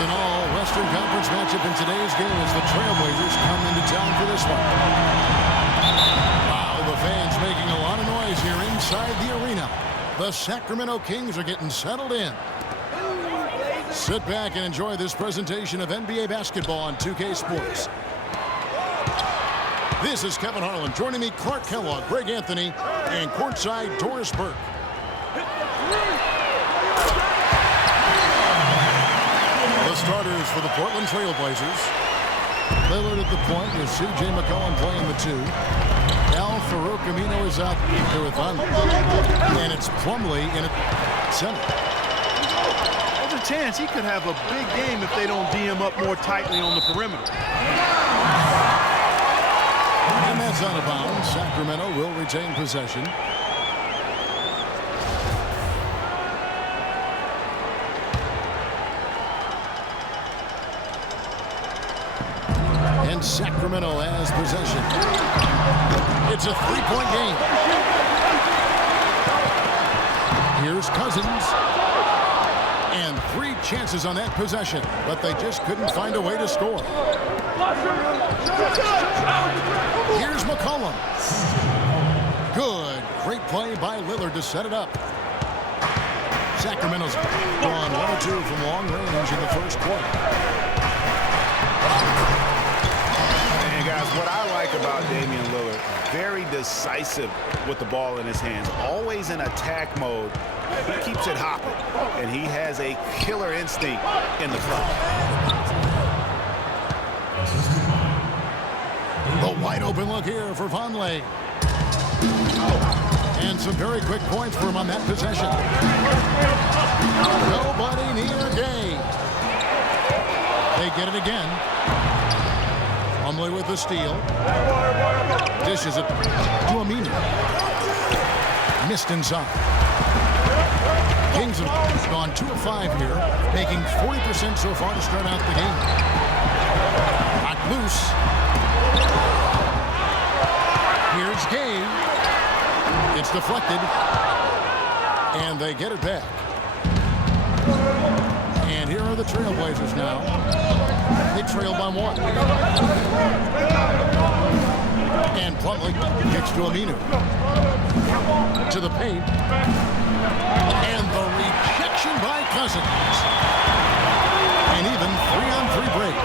an all-Western Conference matchup in today's game as the Trailblazers come into town for this one. Wow, the fans making a lot of noise here inside the arena. The Sacramento Kings are getting settled in. Sit back and enjoy this presentation of NBA basketball on 2K Sports. This is Kevin Harlan. Joining me, Clark Kellogg, Greg Anthony, and courtside Doris Burke. The starters for the Portland Trailblazers. Lillard at the point with C.J. McCollum playing the 2. Al Farouk Amino is out there with them. And it's Plumlee in at center. There's a chance he could have a big game if they don't D him up more tightly on the perimeter. And that's out of bounds. Sacramento will retain possession. And Sacramento has possession. It's a three-point game. Here's Cousins. And 3 chances on that possession, but they just couldn't find a way to score. Here's McCollum. Good. Great play by Lillard to set it up. Sacramento's gone 1 or 2 from long range in the first quarter. And guys, what I like about Damian Lillard, very decisive with the ball in his hands, always in attack mode. He keeps it hopping, and he has a killer instinct in the clutch. The wide open look here for Vonleh. And some very quick points for him on that possession. Nobody near Gay. They get it again. Plumlee with the steal. Dishes it to Aminu. Missed inside. Kings have gone 2 of 5 here, making 40% so far to start out the game. Knocked loose. Here's Gay. It's deflected. And they get it back. And here are the Trailblazers now. They trail by 1. And Plumlee kicks to Aminu. To the paint. And the rejection by Cousins. And even 3-on-3 break.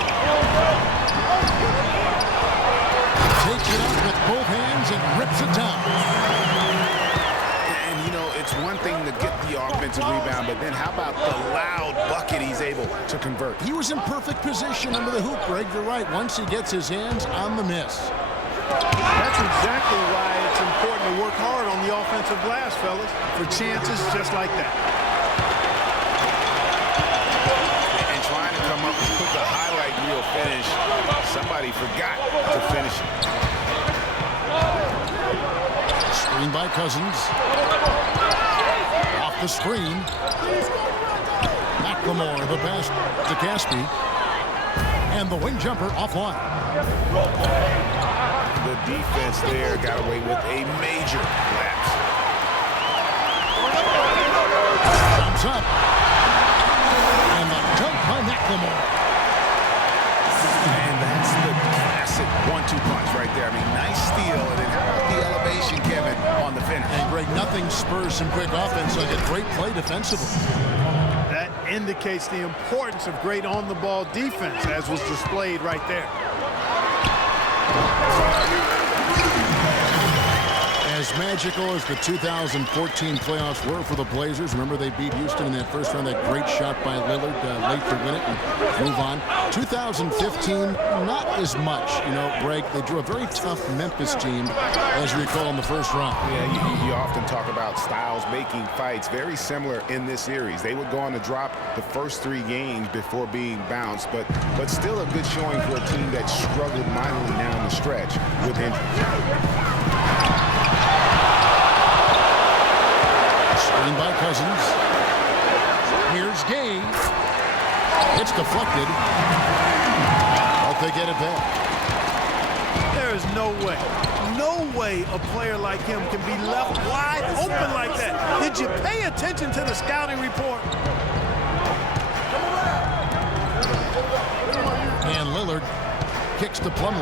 Takes it up with both hands and rips it down. And, you know, it's one thing to get the offensive rebound, but then how about the loud bucket he's able to convert? He was in perfect position under the hoop, Greg. You're right. Once he gets his hands on the miss. That's exactly why it's important to work hard on the offensive glass, fellas, for chances just like that. And trying to come up with the highlight reel finish, somebody forgot to finish it. Screen by Cousins. Off the screen. McLemore, the pass to Caspi. And the wing jumper offline. The defense there got away with a major lapse. Comes up. And the dunk by McLemore. And that's the classic 1-2 punch right there. I mean, nice steal. And then how about the elevation, Kevin, on the finish? And Greg, nothing spurs some quick offense like a great play defensively. That indicates the importance of great on-the-ball defense, as was displayed right there. As magical as the 2014 playoffs were for the Blazers, remember they beat Houston in that first round, that great shot by Lillard late to win it and move on. 2015, not as much. You know, Greg, they drew a very tough Memphis team, as you recall, in the first round. Yeah, you often talk about styles making fights. Very similar in this series. They would go on to drop the first 3 games before being bounced, but still a good showing for a team that struggled mightily down the stretch with injuries. Screen by Cousins. Here's Gay. It's deflected. But they get it back. There is no way a player like him can be left wide open like that. Did you pay attention to the scouting report? And Lillard kicks to Plumlee.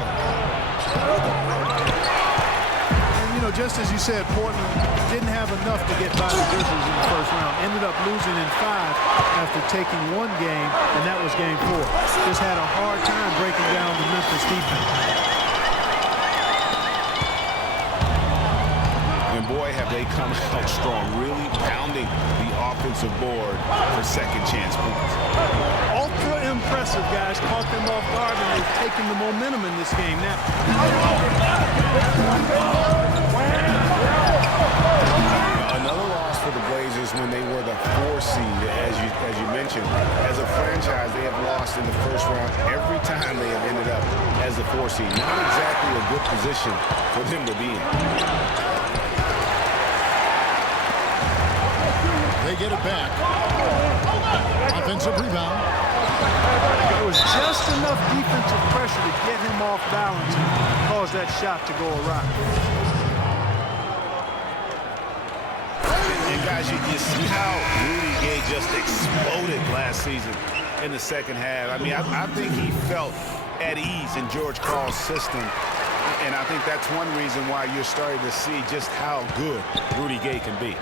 And, you know, just as you said, Portland didn't have enough to get by the Grizzlies in the first round. Ended up losing in 5 after taking 1 game, and that was game 4. Just had a hard time breaking down the Memphis defense. And boy, have they come out strong, really pounding the offensive board for second chance points. Ultra impressive, guys. Caught them off guard, and they've taken the momentum in this game now. Another loss for the Blazers when they were the 4 seed, as you mentioned. As a franchise, they have lost in the first round every time they have ended up as the 4 seed. Not exactly a good position for them to be in. They get it back. Offensive rebound. It was just enough defensive pressure to get him off balance and cause that shot to go awry. And guys, you see how Rudy Gay just exploded last season in the second half. I mean, I think he felt at ease in George Karl's system. And I think that's one reason why you're starting to see just how good Rudy Gay can be.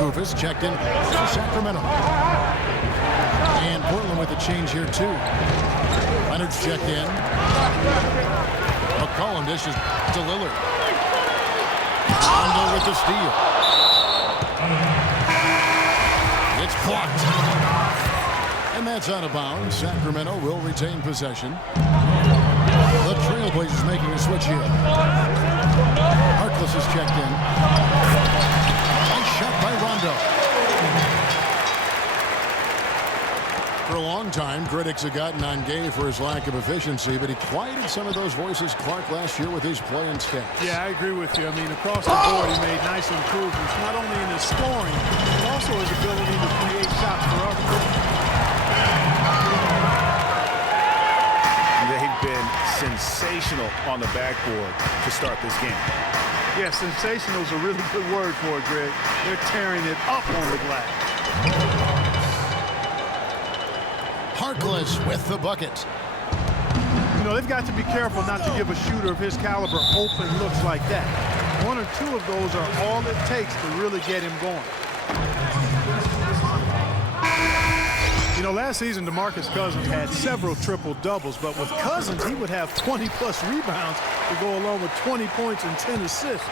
Rufus checked in for Sacramento. And Portland with a change here, too. Leonard's checked in. McCollum dishes to Lillard. Rondo with the steal. It's blocked. And that's out of bounds. Sacramento will retain possession. The Trailblazers making a switch here. Harkless is checked in. Shot by Rondo. For a long time, critics have gotten on Gay for his lack of efficiency, but he quieted some of those voices, Clark, last year with his play and stats. Yeah, I agree with you. I mean, across the board, he made nice improvements, not only in his scoring, but also his ability to create shots for others. They've been sensational on the backboard to start this game. Yeah, sensational is a really good word for it, Greg. They're tearing it up on the glass. Harkless with the bucket. You know, they've got to be careful not to give a shooter of his caliber open looks like that. 1 or 2 of those are all it takes to really get him going. You know, last season, DeMarcus Cousins had several triple-doubles, but with Cousins, he would have 20-plus rebounds to go along with 20 points and 10 assists.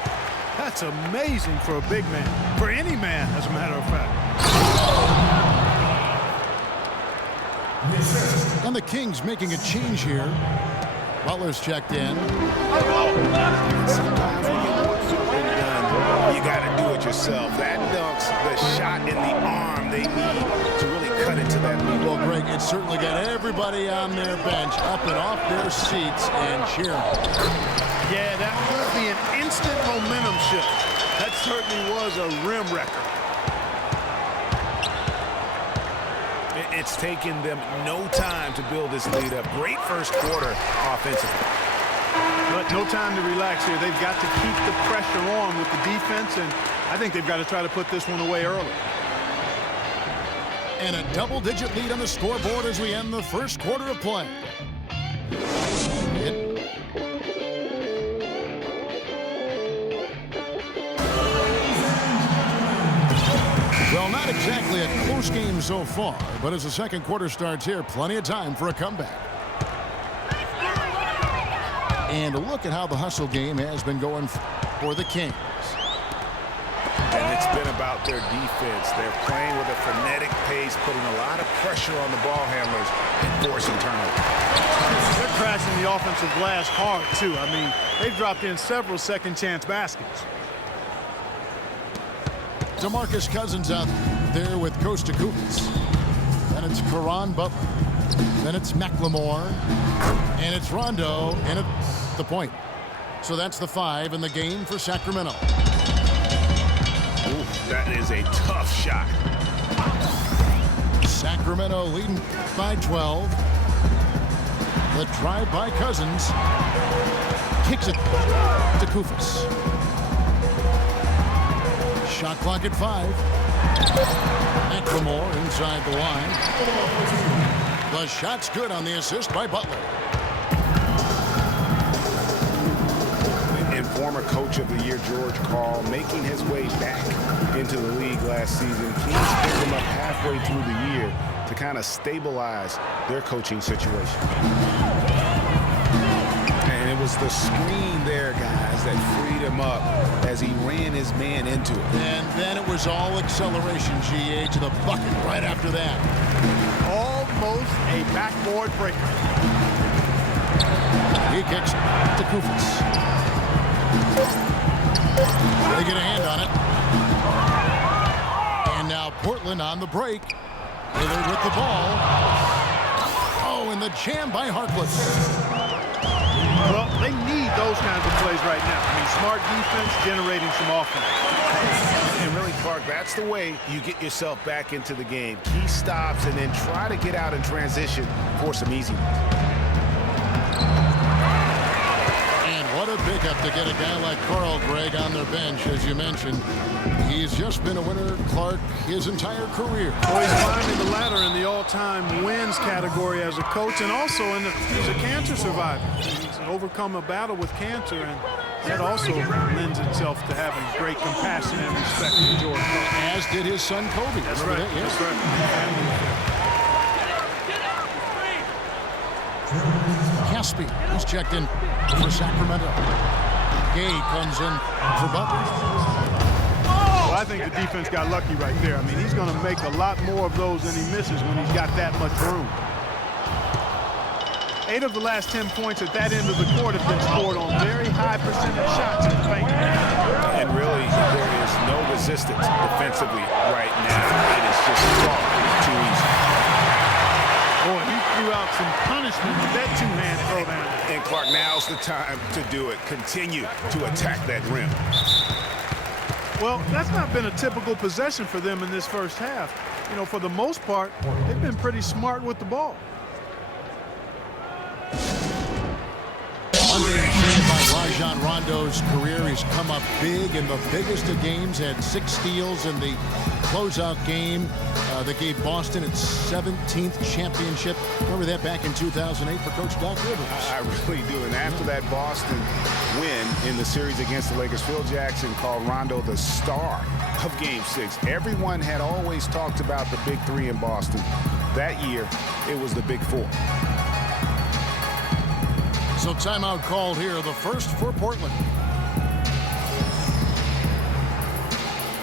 That's amazing for a big man, for any man, as a matter of fact. And the Kings making a change here. Butler's checked in. Sometimes when you want something done, you got to do it yourself. That dunks, the shot in the arm they need to really cut into that lead. Well, Greg, it certainly got everybody on their bench up and off their seats and cheering. Yeah, that would be an instant momentum shift. That certainly was a rim wrecker. It's taken them no time to build this lead up. Great first quarter offensively. But no time to relax here. They've got to keep the pressure on with the defense, and I think they've got to try to put this one away early. And a double-digit lead on the scoreboard as we end the first quarter of play. Well, not exactly a close game so far, but as the second quarter starts here, plenty of time for a comeback. And look at how the hustle game has been going for the Kings. And it's been about their defense. They're playing with a frenetic pace, putting a lot of pressure on the ball handlers and forcing turnovers. They're crashing the offensive glass hard, too. I mean, they've dropped in several second-chance baskets. DeMarcus Cousins out there with Costa Kukas. Then it's Caron Butler. Then it's McLemore. And it's Rondo. And it's the point. So that's the 5 in the game for Sacramento. Ooh, that is a tough shot. Sacramento leading by 12. The drive by Cousins. Kicks it to Kufas. Shot clock at 5. McLemore inside the line. The shot's good on the assist by Butler. And former Coach of the Year George Karl making his way back into the league last season. Kings picked him up halfway through the year to kind of stabilize their coaching situation. And it was the screen there, guys, that freed him up as he ran his man into it. And then it was all acceleration, GA, to the bucket right after that. Almost a backboard breaker. He kicks to Kufis. They get a hand on it. And now Portland on the break. Lillard with the ball. Oh, and the jam by Harkless. Well, they need those kinds of plays right now. I mean, smart defense generating some offense. And really, Clark, that's the way you get yourself back into the game. Key stops and then try to get out in transition for some easy ones. And what a pickup to get a guy like Carl Gregg on their bench, as you mentioned. He's just been a winner, Clark, his entire career. Well, he's climbing the ladder in the all-time wins category as a coach, and also he's a cancer survivor. He's overcome a battle with cancer, and that also lends itself to having great compassion and respect for George. As did his son Kobe. That's right. That? Yeah. That's right. Caspi, who's checked in for Sacramento. Gay comes in for Butler. Well, I think the defense got lucky right there. I mean, he's going to make a lot more of those than he misses when he's got that much room. 8 of the last 10 points at that end of the court have been scored on very high percentage shots in the paint. And really, there is no resistance defensively right now. It is just too easy. Boy, he threw out some punishment with that two-hand throwdown. And Clark, now's the time to do it. Continue to attack that rim. Well, that's not been a typical possession for them in this first half. You know, for the most part, they've been pretty smart with the ball. Understated by Rajon Rondo's career, he's come up big in the biggest of games, had 6 steals in the closeout game that gave Boston its 17th championship. Remember that back in 2008 for Coach Doc Rivers. I really do. And after that Boston win in the series against the Lakers, Phil Jackson called Rondo the star of Game 6. Everyone had always talked about the Big Three in Boston. That year, it was the Big Four. So timeout called here, the first for Portland.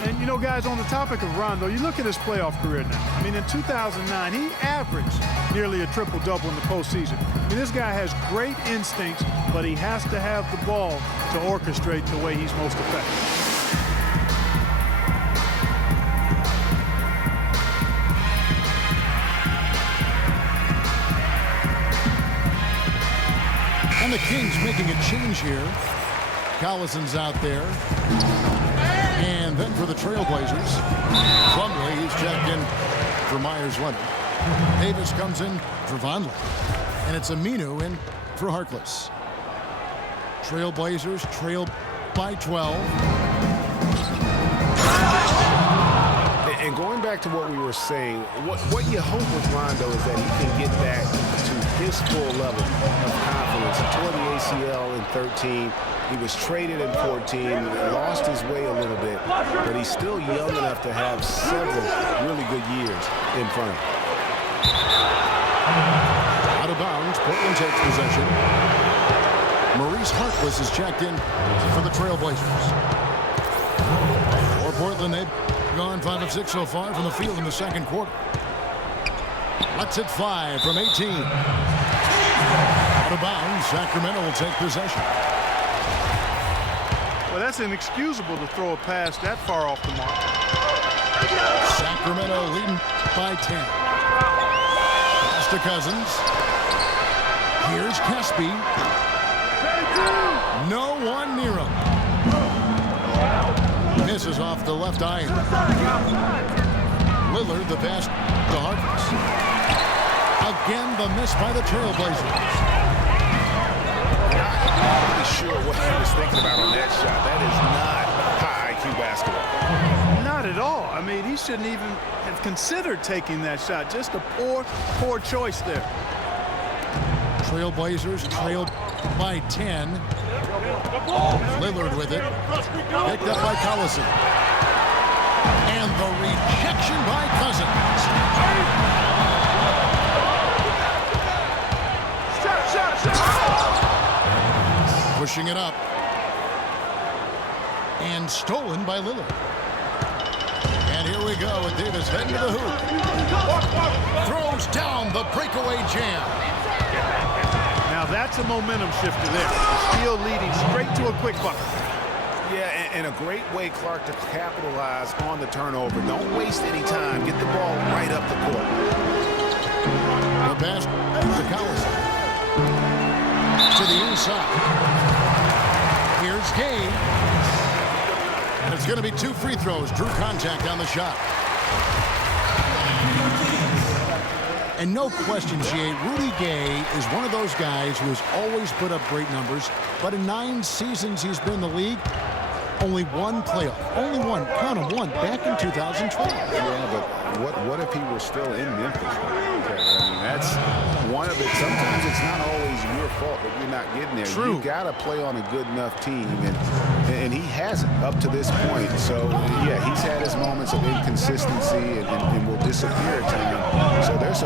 And, you know, guys, on the topic of Rondo, you look at his playoff career now. I mean, in 2009, he averaged nearly a triple-double in the postseason. I mean, this guy has great instincts, but he has to have the ball to orchestrate the way he's most effective. And the Kings making a change here. Collison's out there. And then for the Trailblazers, Plumlee, he's checked in for Myers-Leonard. Davis comes in for Vonleh. And it's Aminu in for Harkless. Trailblazers trail by 12. And going back to what we were saying, what you hope with Rondo is that he can get back to his full level of confidence. He tore the ACL in 13. He was traded in 14, lost his way a little bit, but he's still young enough to have several really good years in front of him. Out of bounds, Portland takes possession. Maurice Harkless is checked in for the Trailblazers. For Portland, they've gone 5 of 6 so far from the field in the second quarter. Let's hit 5 from 18. Out of bounds, Sacramento will take possession. Well, that's inexcusable to throw a pass that far off the mark. Sacramento leading by 10. Pass to Cousins. Here's Caspi. No one near him. Misses off the left iron. Lillard the pass to Harkless. Again the miss by the Trailblazers. Not really sure what he was thinking about on that shot. That is not high IQ basketball. Not at all. I I mean, he shouldn't even have considered taking that shot. Just a poor choice there. Trailblazers trail by 10. Lillard with it. Picked up by Collison. And the rejection by Cousins. Pushing it up. And stolen by Lillard. And here we go with Davis heading to the hoop. Throws down the breakaway jam. Now that's a momentum shifter there. Steele leading straight to a quick bucket. Yeah, and a great way, Clark, to capitalize on the turnover. Don't waste any time. Get the ball right up the court. The pass to Collison. To the inside. Here's Gay. And it's going to be 2 free throws. Drew contact on the shot. And no question, G.A., Rudy Gay is one of those guys who has always put up great numbers. But in 9 seasons he's been in the league, only one playoff. Only one. Count him, one. Back in 2012. Yeah, but what if he were still in Memphis? Okay, I mean, that's one of it. Sometimes it's not always your fault that you're not getting there. True. You got to play on a good enough team, and he hasn't up to this point. So, yeah, he's had his moments of inconsistency and will disappear at times. So there's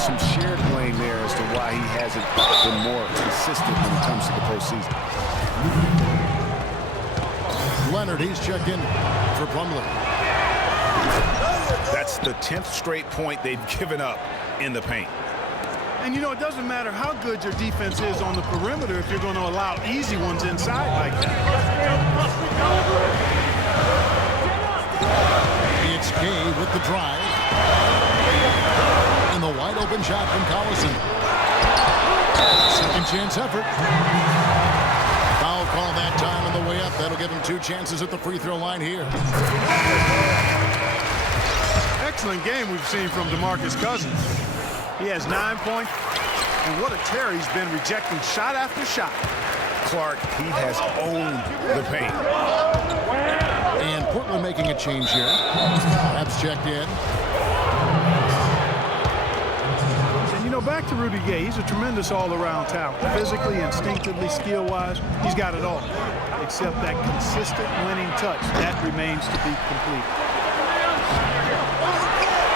some shared blame there as to why he hasn't been more consistent when it comes to the postseason. Leonard, he's checked in for Plumlee. That's the 10th straight point they've given up in the paint. And, you know, it doesn't matter how good your defense is on the perimeter if you're going to allow easy ones inside like that. It's Gay with the drive. And the wide open shot from Collison. Second chance effort. Foul call that time on the way up. That'll give him 2 chances at the free throw line here. Excellent game we've seen from DeMarcus Cousins. He has 9 points, and what a tear he's been, rejecting shot after shot. Clark, he has owned the paint. And Portland making a change here. Abs checked in. And, you know, back to Rudy Gay, he's a tremendous all-around talent. Physically, instinctively, skill-wise, he's got it all. Except that consistent winning touch, that remains to be complete.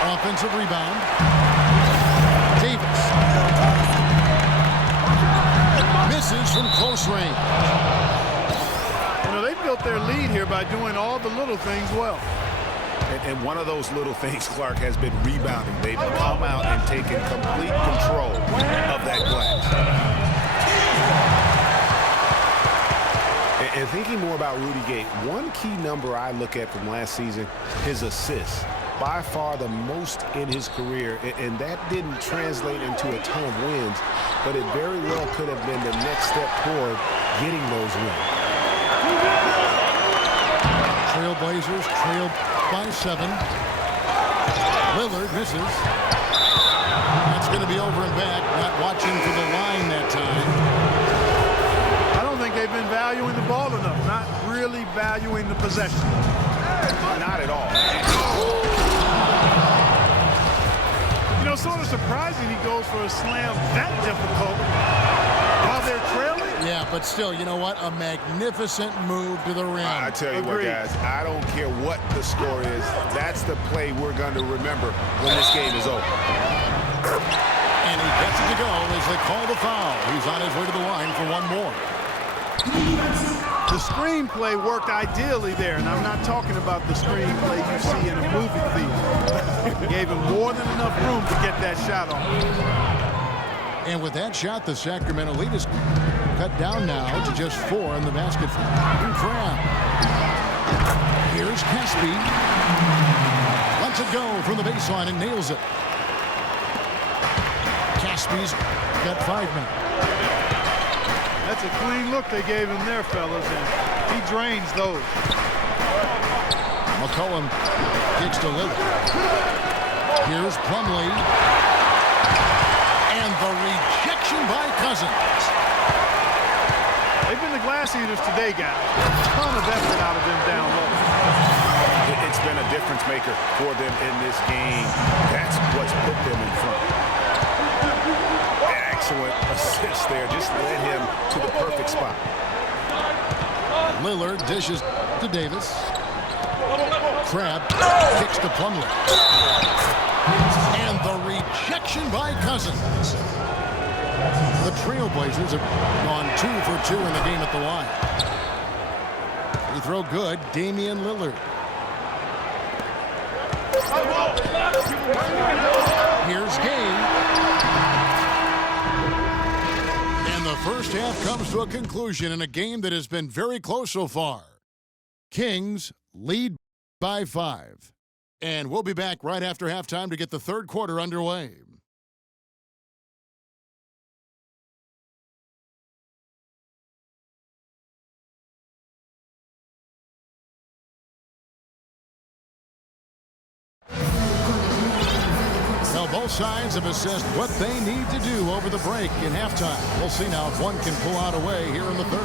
Offensive rebound. Davis. Misses from close range. You know, they built their lead here by doing all the little things well. And one of those little things, Clark, has been rebounding. They've come out and taken complete control of that glass. And thinking more about Rudy Gay, one key number I look at from last season, his assists. By far the most in his career, and that didn't translate into a ton of wins, but it very well could have been the next step toward getting those wins. Trailblazers trail by 7. Lillard misses. That's going to be over and back. Not watching for the line that time. I don't think they've been valuing the ball enough, not really valuing the possession. Not at all. You know, sort of surprising he goes for a slam that difficult while they're trailing. Yeah, but still, you know what? A magnificent move to the rim. I tell you what, guys, I don't care what the score is. That's the play we're going to remember when this game is over. And he gets it to go as they call the foul. He's on his way to the line for one more. The screenplay worked ideally there, and I'm not talking about the screenplay you see in a movie theater. Gave him more than enough room to get that shot off. And with that shot, the Sacramento lead is cut down now to just 4 in the basket for Crab. Here's Caspi. Lets it go from the baseline and nails it. Caspi's got 5 now. That's a clean look they gave him there, fellas, and he drains those. McCollum kicks to Lillard. Here's Plumlee. And the rejection by Cousins. They've been the glass eaters today, guys. A ton of effort out of them down low. It's been a difference maker for them in this game. That's what's put them in front. Excellent assist there. Just led him to the perfect spot. Lillard dishes to Davis. Crabbe kicks to Plumlee. And the rejection by Cousins. The Trailblazers have gone 2 for 2 in the game at the line. Free throw good. Damian Lillard. Here's Game. And the first half comes to a conclusion in a game that has been very close so far. Kings lead by 5. And we'll be back right after halftime to get the third quarter underway. Well, both sides have assessed what they need to do over the break in halftime. We'll see now if one can pull out away here in the third.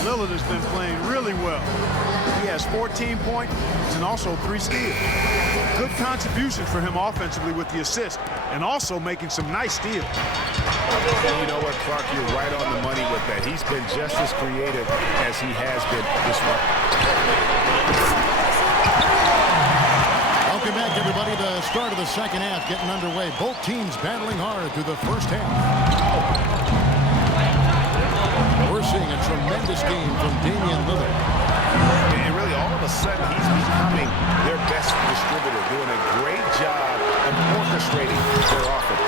Lillard has been playing really well. He has 14 points and also 3 steals. Good contribution for him offensively with the assist and also making some nice steals. And you know what, Clark, you're right on the money with that. He's been just as creative as he has been this run. Welcome back, everybody. The start of the second half getting underway. Both teams battling hard through the first half. We're seeing a tremendous game from Damian Lillard. And really, all of a sudden, he's becoming their best distributor, doing a great job of orchestrating their offense.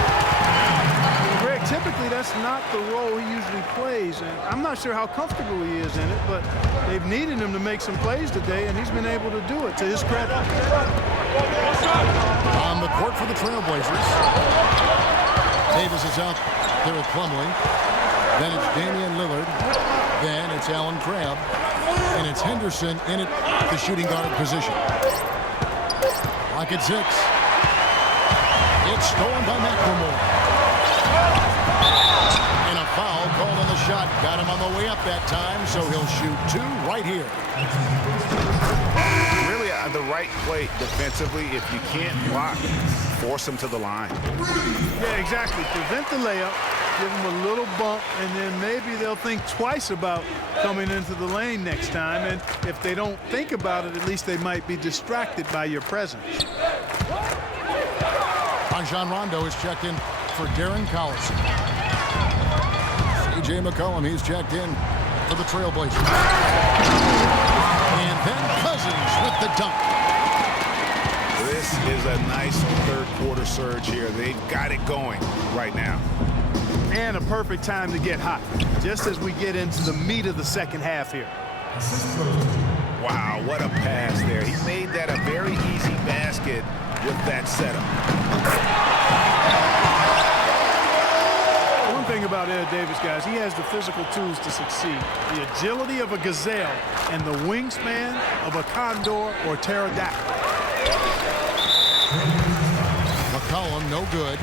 Greg, typically that's not the role he usually plays, and I'm not sure how comfortable he is in it, but they've needed him to make some plays today, and he's been able to do it, to his credit. On the court for the Trailblazers. Davis is out there with Plumlee. Then it's Damian Lillard. Then it's Allen Crabbe. And it's Henderson in at the shooting guard position. Clock at 6. It's stolen by McLemore. And a foul called on the shot. Got him on the way up that time, so he'll shoot 2 right here. Really, the right play defensively. If you can't block, force him to the line. Yeah, exactly. Prevent the layup, give them a little bump, and then maybe they'll think twice about coming into the lane next time. And if they don't think about it, at least they might be distracted by your presence. Rajon Rondo is checked in for Darren Collison. C.J. McCollum, he's checked in for the Trailblazers. And then Cousins with the dunk. This is a nice third quarter surge here. They've got it going right now. And a perfect time to get hot, just as we get into the meat of the second half here. Wow, what a pass there. He made that a very easy basket with that setup. One thing about Ed Davis, guys, he has the physical tools to succeed. The agility of a gazelle and the wingspan of a condor or pterodactyl. McCollum, no good.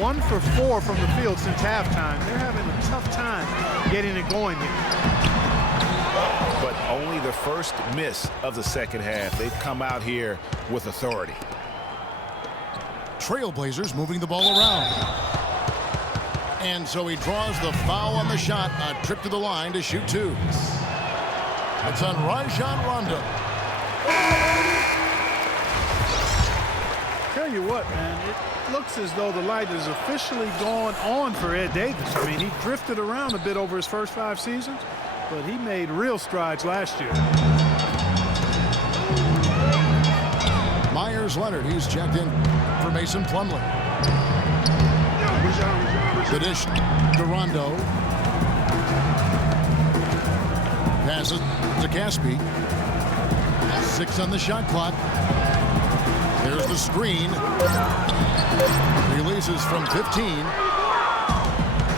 1 for 4 from the field since halftime. They're having a tough time getting it going here. But only the first miss of the second half. They've come out here with authority. Trailblazers moving the ball around. And so he draws the foul on the shot. A trip to the line to shoot 2. It's on Rajon Rondo. Tell you what, man, it looks as though the light has officially gone on for Ed Davis. I mean, he drifted around a bit over his first 5 seasons, but he made real strides last year. Myers Leonard, he's checked in for Mason Plumlee. The dish to Rondo. Passes to Caspi. 6 on the shot clock. There's the screen. Releases from 15.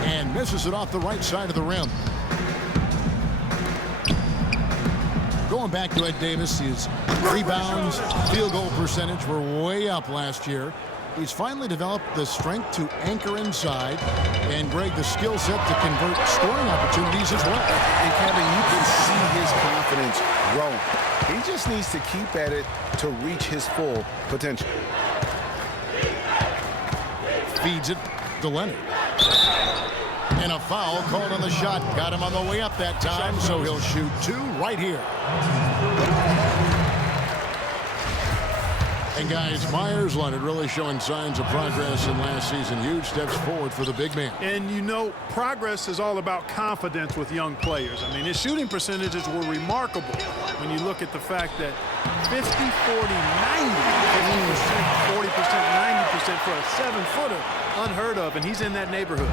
And misses it off the right side of the rim. Going back to Ed Davis, his rebounds, field goal percentage were way up last year. He's finally developed the strength to anchor inside, and Greg, the skill set to convert scoring opportunities as well. And Kevin, you can see his confidence growing. He just needs to keep at it to reach his full potential. Feeds it to Leonard. And a foul called on the shot. Got him on the way up that time, so he'll shoot 2 right here. And guys, Myers Leonard really showing signs of progress in last season. Huge steps forward for the big man. And you know, progress is all about confidence with young players. I mean, his shooting percentages were remarkable when you look at the fact that 50, 40, 90, 50%, 40%, 90% for a 7-footer, unheard of, and he's in that neighborhood.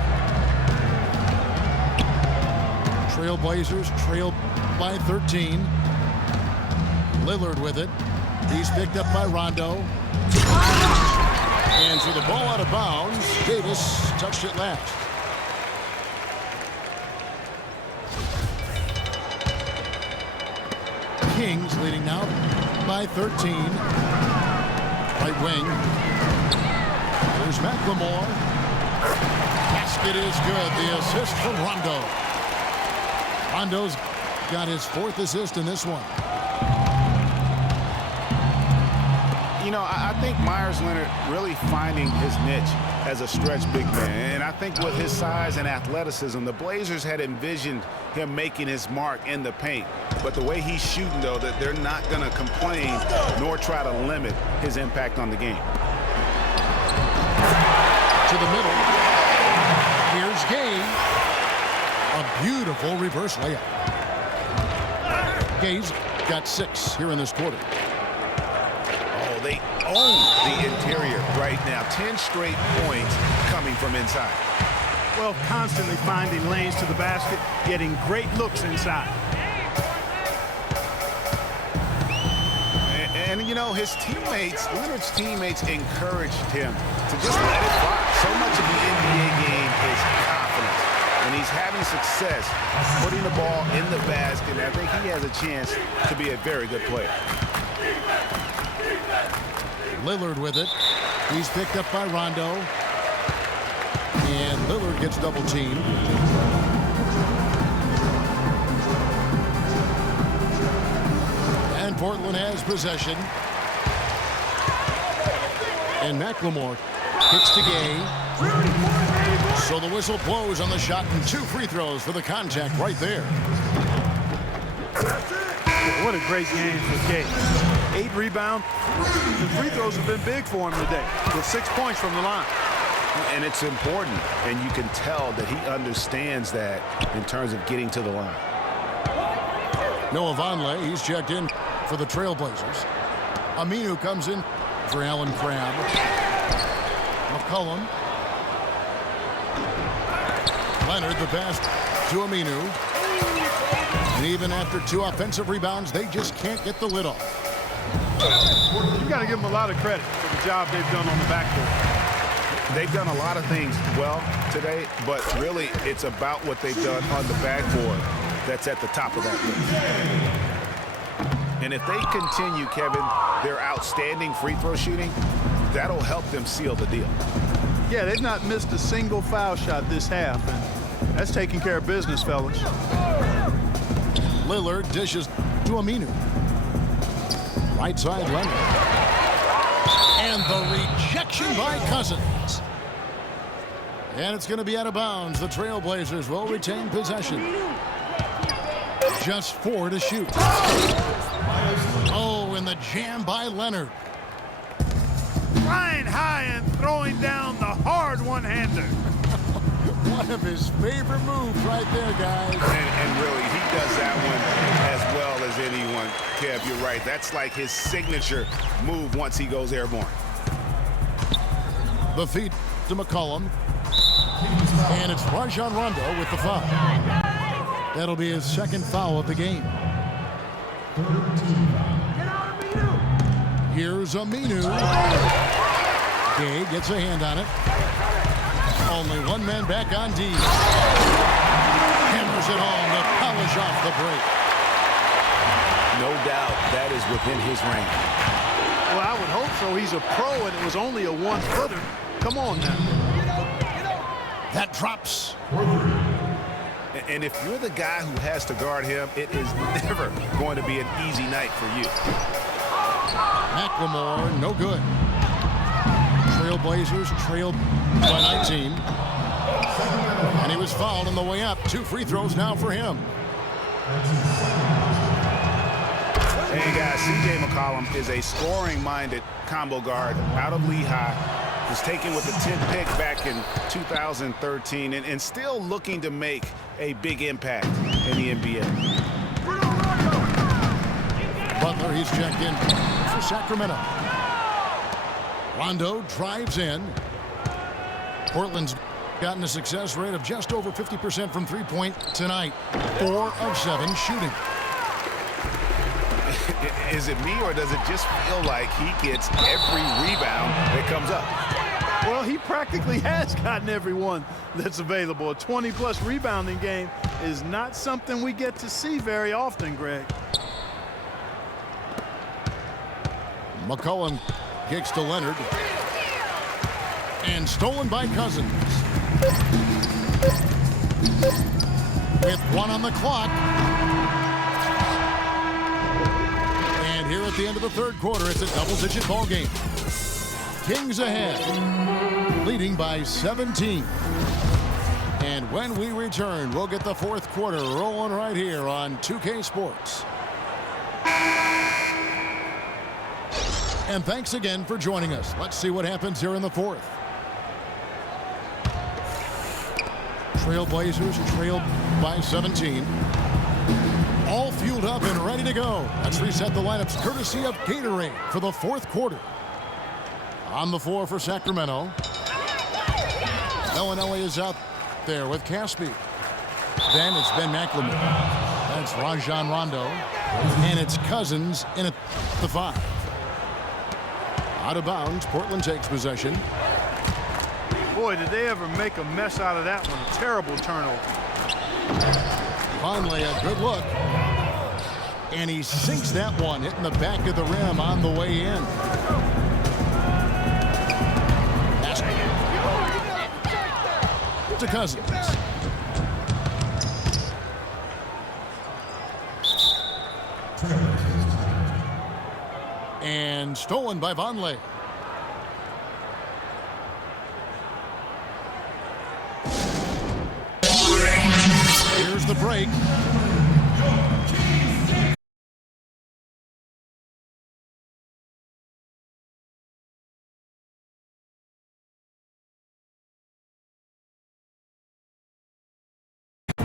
Trailblazers trail by 13. Lillard with it. He's picked up by Rondo. And so the ball out of bounds. Davis touched it last. Kings leading now by 13. Right wing. There's McLemore. Basket is good. The assist from Rondo. Rondo's got his 4th assist in this one. You know, I think Myers Leonard really finding his niche as a stretch big man. And I think with his size and athleticism, the Blazers had envisioned him making his mark in the paint. But the way he's shooting, though, that they're not going to complain nor try to limit his impact on the game. To the middle. Here's Gay. A beautiful reverse layup. Gay's got 6 here in this quarter. They own the interior right now. 10 straight points coming from inside. Well, constantly finding lanes to the basket, getting great looks inside. And you know, his teammates, Leonard's teammates, encouraged him to just let it fly. So much of the NBA game is confidence. And he's having success putting the ball in the basket. And I think he has a chance to be a very good player. Lillard with it. He's picked up by Rondo. And Lillard gets double teamed. And Portland has possession. And McLemore kicks to Gay. So the whistle blows on the shot and 2 free throws for the contact right there. What a great game for Gay. 8 rebounds. The free throws have been big for him today with 6 points from the line. And it's important, and you can tell that he understands that in terms of getting to the line. Noah Vonleh, he's checked in for the Trailblazers. Aminu comes in for Allen Crabbe. McCollum. Leonard the pass to Aminu. And even after 2 offensive rebounds, they just can't get the lid off. You got to give them a lot of credit for the job they've done on the backcourt. They've done a lot of things well today, but really it's about what they've done on the backboard that's at the top of that list. And if they continue, Kevin, their outstanding free throw shooting, that'll help them seal the deal. Yeah, they've not missed a single foul shot this half, and that's taking care of business, fellas. Lillard dishes to Aminu. Right side Leonard. And the rejection by Cousins. And it's going to be out of bounds. The Trailblazers will retain possession. Just 4 to shoot. Oh, and the jam by Leonard. Flying high and throwing down the hard one-hander. One of his favorite moves right there, guys. And really, he does that one as well as anyone. Kev, you're right. That's like his signature move once he goes airborne. The feed to McCollum. And it's Rajon Rondo with the foul. That'll be his 2nd foul of the game. Here's Aminu. Gay gets a hand on it. Only 1 man back on D. Hammers it home to polish off the break. No doubt that is within his range. Well, I would hope so. He's a pro, and it was only a one-footer. Come on now. That drops. And if you're the guy who has to guard him, it is never going to be an easy night for you. McLemore, no good. Trailblazers trailed by 19. And he was fouled on the way up. 2 free throws now for him. Hey, guys, C.J. McCollum is a scoring-minded combo guard out of Lehigh. Was taken with the 10th pick back in 2013 and still looking to make a big impact in the NBA. Butler, he's checked in for Sacramento. Rondo drives in. Portland's gotten a success rate of just over 50% from three-point tonight. 4 of 7 shooting. Is it me, or does it just feel like he gets every rebound that comes up? Well, he practically has gotten everyone that's available. A 20-plus rebounding game is not something we get to see very often, Greg. McCollum kicks to Leonard. And stolen by Cousins. With 1 on the clock. And here at the end of the third quarter, it's a double-digit ball game. Kings ahead, leading by 17. And when we return, we'll get the fourth quarter rolling right here on 2K Sports. And thanks again for joining us. Let's see what happens here in the fourth. Trailblazers trailed by 17. All fueled up and ready to go. Let's reset the lineups courtesy of Gatorade for the fourth quarter. On the floor for Sacramento. Bellinelli is out there with Caspi. Then it's Ben McLemore. That's Rajon Rondo. And it's Cousins in at the 5. Out of bounds, Portland takes possession. Boy, did they ever make a mess out of that one. A terrible turnover. Finally, a good look. And he sinks that one, hitting the back of the rim on the way in. To Cousins. And stolen by Vonleh. Here's the break.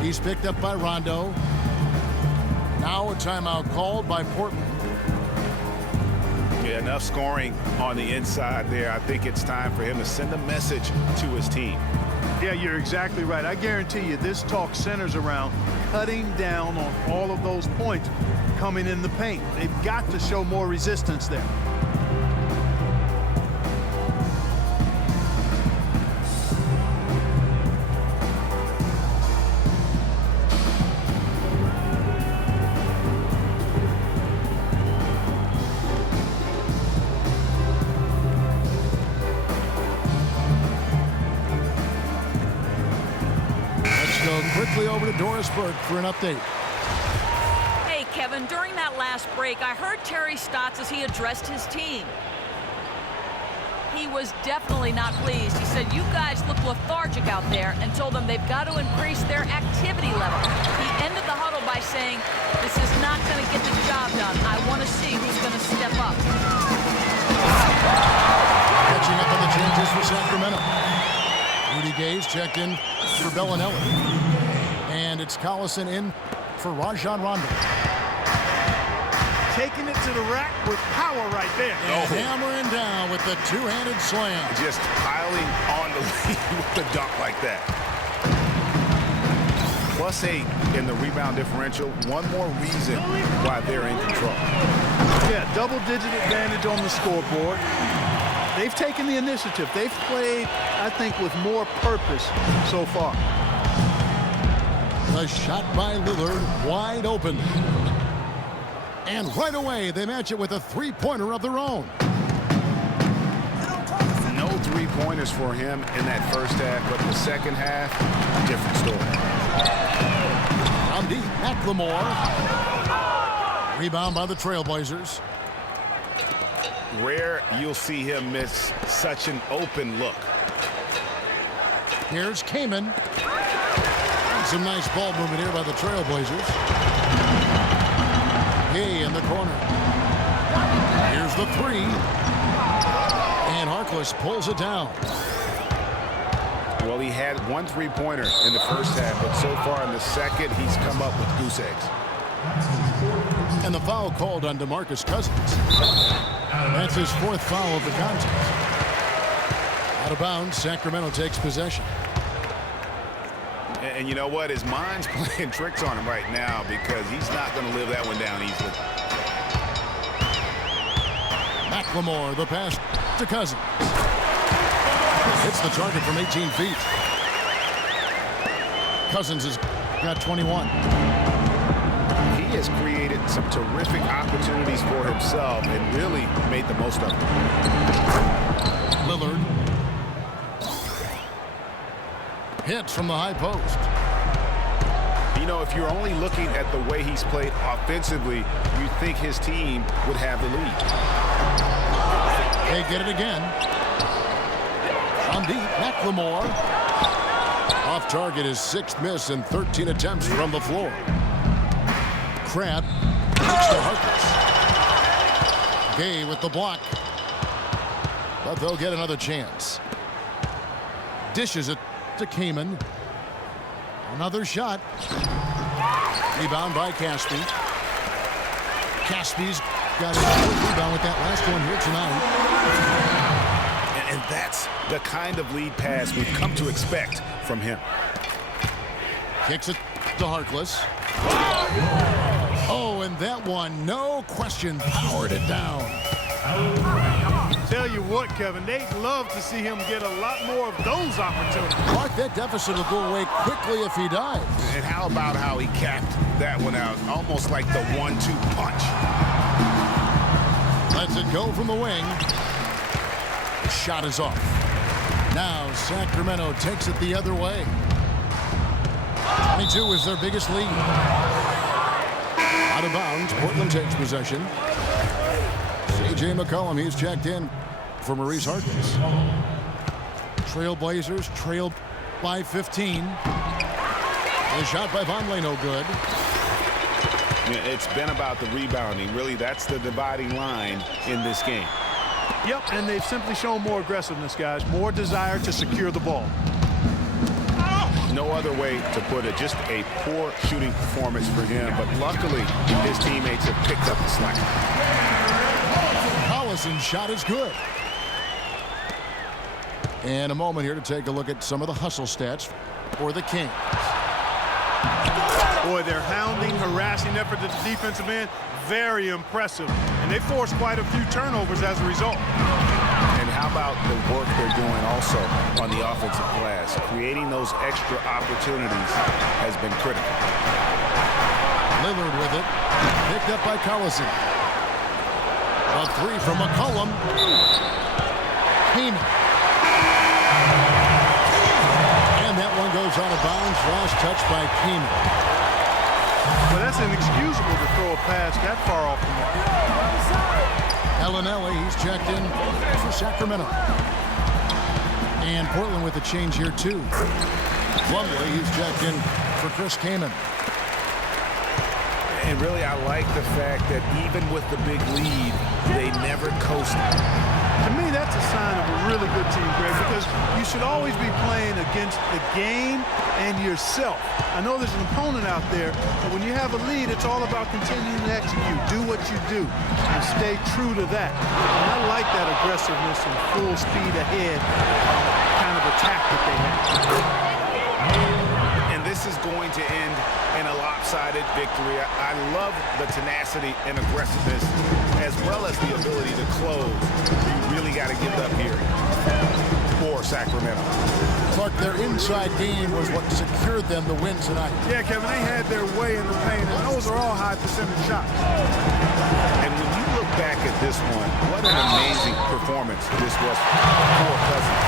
He's picked up by Rondo. Now a timeout called by Portland. Yeah, enough scoring on the inside there. I think it's time for him to send a message to his team. Yeah, you're exactly right. I guarantee you this talk centers around cutting down on all of those points coming in the paint. They've got to show more resistance there. Quickly over to Doris Burke for an update. Hey, Kevin, during that last break, I heard Terry Stotts as he addressed his team. He was definitely not pleased. He said, you guys look lethargic out there, and told them they've got to increase their activity level. He ended the huddle by saying, this is not going to get the job done. I want to see who's going to step up. Catching up on the changes for Sacramento. Rudy Gay's checked in for Bellinelli. And it's Collison in for Rajon Rondo. Taking it to the rack with power right there. And hammering down with the two-handed slam. Just piling on the lead with the dunk like that. +8 in the rebound differential. One more reason why they're in control. Yeah, double-digit advantage on the scoreboard. They've taken the initiative. They've played, I think, with more purpose so far. The shot by Lillard, wide open. And right away, they match it with a three-pointer of their own. 3-pointers for him in that first half, but in the second half, different story. From deep, McLemore. Rebound by the Trailblazers. Rare you'll see him miss such an open look. Here's Kaman. Some nice ball movement here by the Trailblazers. Gay in the corner. Here's the three. And Harkless pulls it down. Well, he had 1 3-pointer in the first half, but so far in the second, he's come up with goose eggs. And the foul called on DeMarcus Cousins. That's his 4th foul of the contest. Out of bounds, Sacramento takes possession. And you know what? His mind's playing tricks on him right now because he's not going to live that one down easily. McLemore, the pass to Cousins. Hits the target from 18 feet. Cousins has got 21. He has created some terrific opportunities for himself and really made the most of them. Lillard. Hits from the high post. You know, if you're only looking at the way he's played offensively, you think his team would have the lead. They get it again. On deep, McLemore. Off target, his 6th miss and 13 attempts from the floor. Crab looks to Harkless. Gay with the block. But they'll get another chance. Dishes it to Kaman. Another shot. Rebound by Caspi. Caspi's got a rebound with that last one here tonight. And that's the kind of lead pass we've come to expect from him. Kicks it to Harkless. Oh, and that one, no question, powered it down. Tell you what, Kevin, they'd love to see him get a lot more of those opportunities. Clark, that deficit will go away quickly if he dives. And how about how he capped that one out, almost like the 1-2 punch. Lets it go from the wing. The shot is off. Now Sacramento takes it the other way. 22 is their biggest lead. Out of bounds, Portland takes possession. C.J. McCollum, he's checked in for Maurice Harkless. Trailblazers trailed by 15. A shot by Vonleh, no good. Yeah, it's been about the rebounding. Really, that's the dividing line in this game. Yep, and they've simply shown more aggressiveness, guys. More desire to secure the ball. No other way to put it. Just a poor shooting performance for him. But luckily, his teammates have picked up the slack. Collison's shot is good. And a moment here to take a look at some of the hustle stats for the Kings. Boy, their hounding, harassing effort at the defensive end, very impressive. And they forced quite a few turnovers as a result. And how about the work they're doing also on the offensive glass? Creating those extra opportunities has been critical. Lillard with it. Picked up by Collison. A three from McCollum. Kaman. And that one goes out of bounds. Last touch by Kaman. Well, that's inexcusable to throw a pass that far off the mark. Ellenelli, he's checked in for Sacramento. And Portland with a change here, too. Plumlee, he's checked in for Chris Kaman. And really, I like the fact that even with the big lead, they never coasted. To me, that's a sign of a really good team, Greg, because you should always be playing against the game and yourself. I know there's an opponent out there, but when you have a lead, it's all about continuing to execute. Do what you do and stay true to that. And I like that aggressiveness and full speed ahead kind of attack that they have. And this is going to end in a lopsided victory. I love the tenacity and aggressiveness as well as the ability to close. You really got to give it up here. for Sacramento. Clark, their inside game was what secured them the win tonight. Yeah, Kevin, they had their way in the paint, and those are all high percentage shots. And when you look back at this one, what an amazing performance this was for Cousins.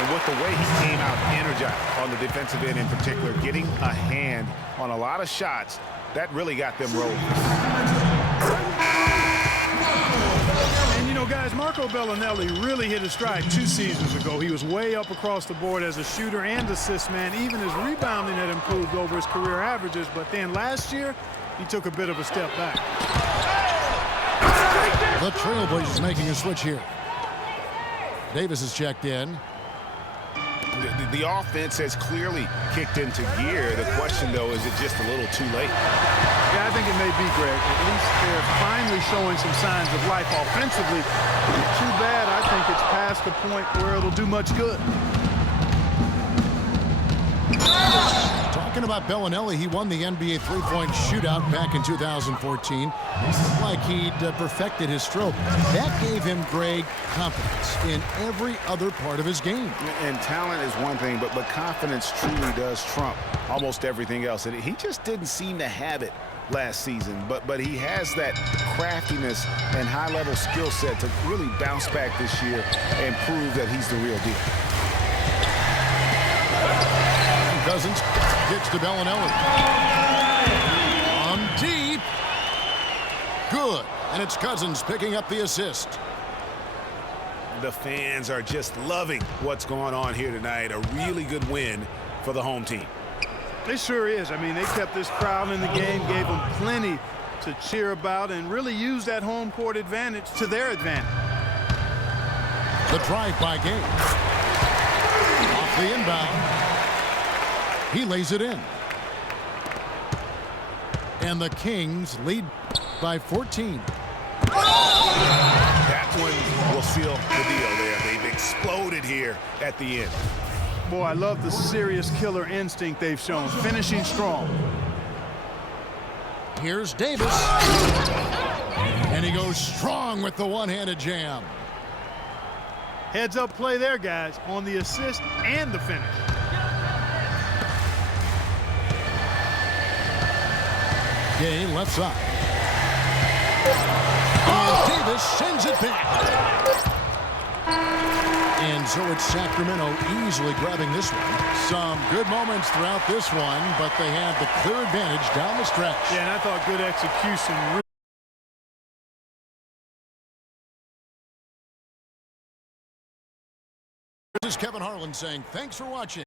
And with the way he came out energized on the defensive end in particular, getting a hand on a lot of shots, that really got them rolling. And, you know, guys, Marco Bellinelli really hit his stride 2 seasons ago. He was way up across the board as a shooter and assist man. Even his rebounding had improved over his career averages. But then last year, he took a bit of a step back. The Trailblazers making a switch here. Davis is checked in. The offense has clearly kicked into gear. The question, though, is it just a little too late? Yeah, I think it may be, Greg. At least they're finally showing some signs of life offensively. Too bad, I think it's past the point where it'll do much good. Talking about Bellinelli, he won the NBA three-point shootout back in 2014. It's like he'd perfected his stroke. That gave him, Greg, confidence in every other part of his game. And talent is one thing, but confidence truly does trump almost everything else. And he just didn't seem to have it last season. But he has that craftiness and high-level skill set to really bounce back this year and prove that he's the real deal. Cousins kicks to Bellinelli. On deep. Good. And it's Cousins picking up the assist. The fans are just loving what's going on here tonight. A really good win for the home team. It sure is. I mean, they kept this crowd in the game, gave them plenty to cheer about, and really used that home court advantage to their advantage. The drive-by game. Off the inbound. He lays it in. And the Kings lead by 14. That one will seal the deal there. They've exploded here at the end. Boy, I love the serious killer instinct they've shown, finishing strong. Here's Davis. And he goes strong with the one-handed jam. Heads-up play there, guys, on the assist and the finish. Gay left side. And Davis sends it back. And so it's Sacramento easily grabbing this one. Some good moments throughout this one, but they had the clear advantage down the stretch. Yeah, and I thought good execution. This is Kevin Harlan saying thanks for watching.